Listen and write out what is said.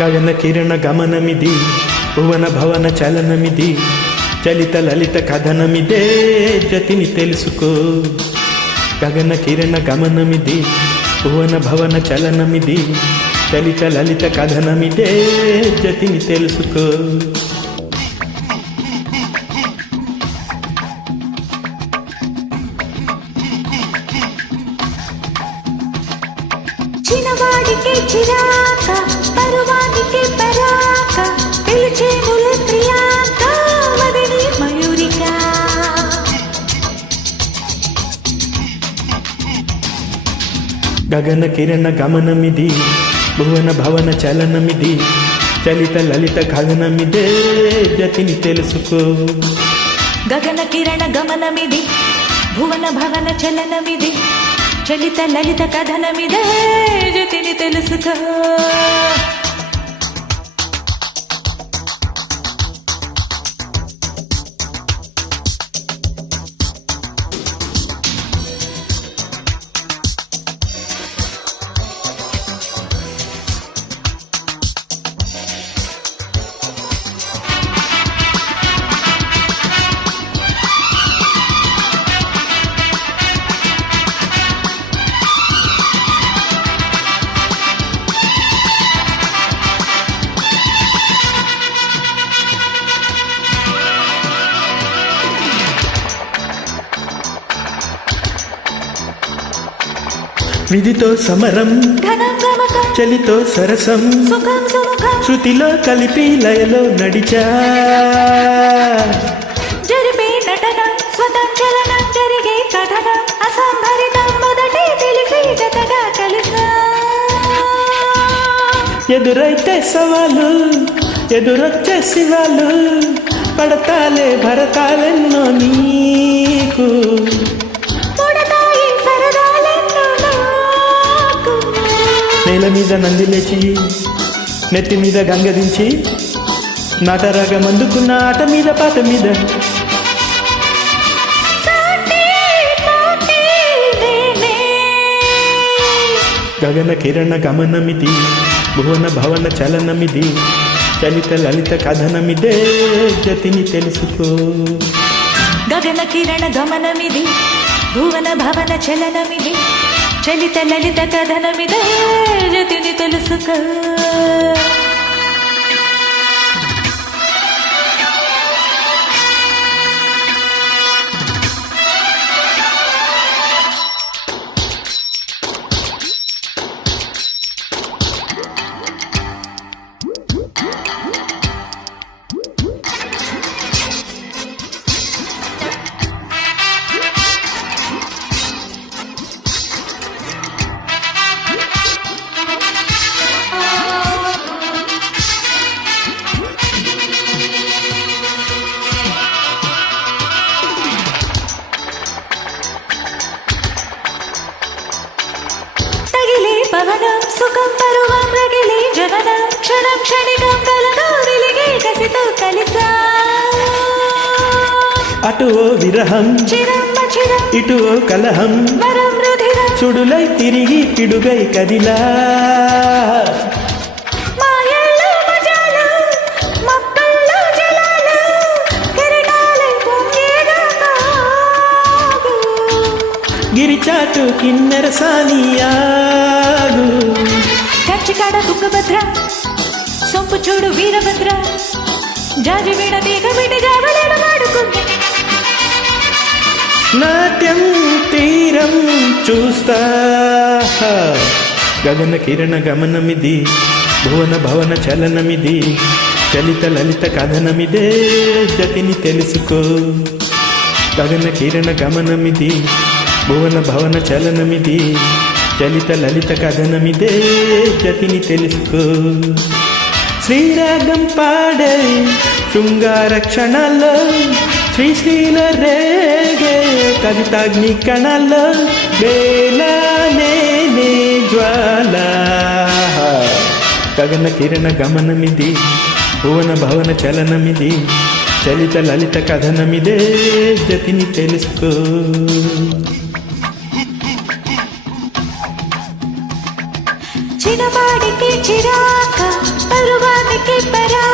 గగన కిరణ గమనమిది భువన భవన చలనమిది చలిత లలిత కథనమిదే జతిని తెలుసుకో. గగన కిరణ గమనమిది భువన భవన చలనమిది చలిత లలిత కథనమిదే జతిని తెలుసుకో. చిన్నవాడికి చిరాక పరువానికి పరాక పిలిచే ములే ప్రియాంక వదిని మయూరిక. గగన కిరణ గమనమిది భువన భవన చలనమిది చలిత లలిత గగనమిదే జతిని తెలుసుకో. గగన కిరణ గమనమిది భువన భవన చలనమిది చలిత లలిత కథనమిదే జతిని తెలుసుకో. విధితో సమరం చలితో సరసం శృతిలో కలిపి లయలో నడిచా. జరిపే నటన స్వతంచలనం జరిగే కథన అసంభరితం మొదటి తెలిసి జతగా కలిసా. ఎదురైతే సవాలు ఎదురొచ్చే శివాలు పడతాలే భరతాలెన్నో నీకు. నేల మీద నంది లేచి నెత్తి మీద గంగదించి నాటరాగం అందుకున్న ఆట మీద పాట మీద గగన కిరణ గమనమిది భువన భవన చలనమిది చలిత లలిత కథనమిదే జతిని తెలుసుకో. గగన కిరణ గమనమిది భువన భవన చలనమిది చలిత లలిత కథనమిదే జతిని తెలుసుకో. పవనం సుఖం పరువం రగిలి జవనం క్షణం క్షణికం కలగా వెలిగే కసితో కలిసా. అటు ఓ విరహం ఇటు ఓ కలహం వరం రుధిరం సుడులై తిరిగి పిడుగై కదిలా. మాయల్లో మజాలు మబ్బల్లో జలాలు కిరణాలై పొంగేగా తాగు. గిరిచాటు కిన్నెర సానియాగు. కంచికాడ తుంగభద్ర సొంపు చూడు వీరభద్ర జాజి వీణ తీగ విడి జావలేడు వాడుకుంది. నాట్యం తీరం చూస్తా. గగన కిరణ గమనమిది భువన భవన చలనమిది చలిత లలిత కథనమిదే జతిని తెలుసుకో. గగన కిరణ గమనమిది భువన భవన చలనమిది చలిత లలిత కథనమిదే జతిని తెలుసుకో. శ్రీరాగం పాడే శృంగార క్షణాల్లో శ్రీశ్రీల రేగే కవితాగ్ని కణాల్లో వేలానే జ్వాల. గగన కిరణ గమనమిది భువన భవన చలనమిది చలిత లలిత కథనమిదే జతిని తెలుసుకో. చిన్నవాడికి చిరాక పరువానికి పరాక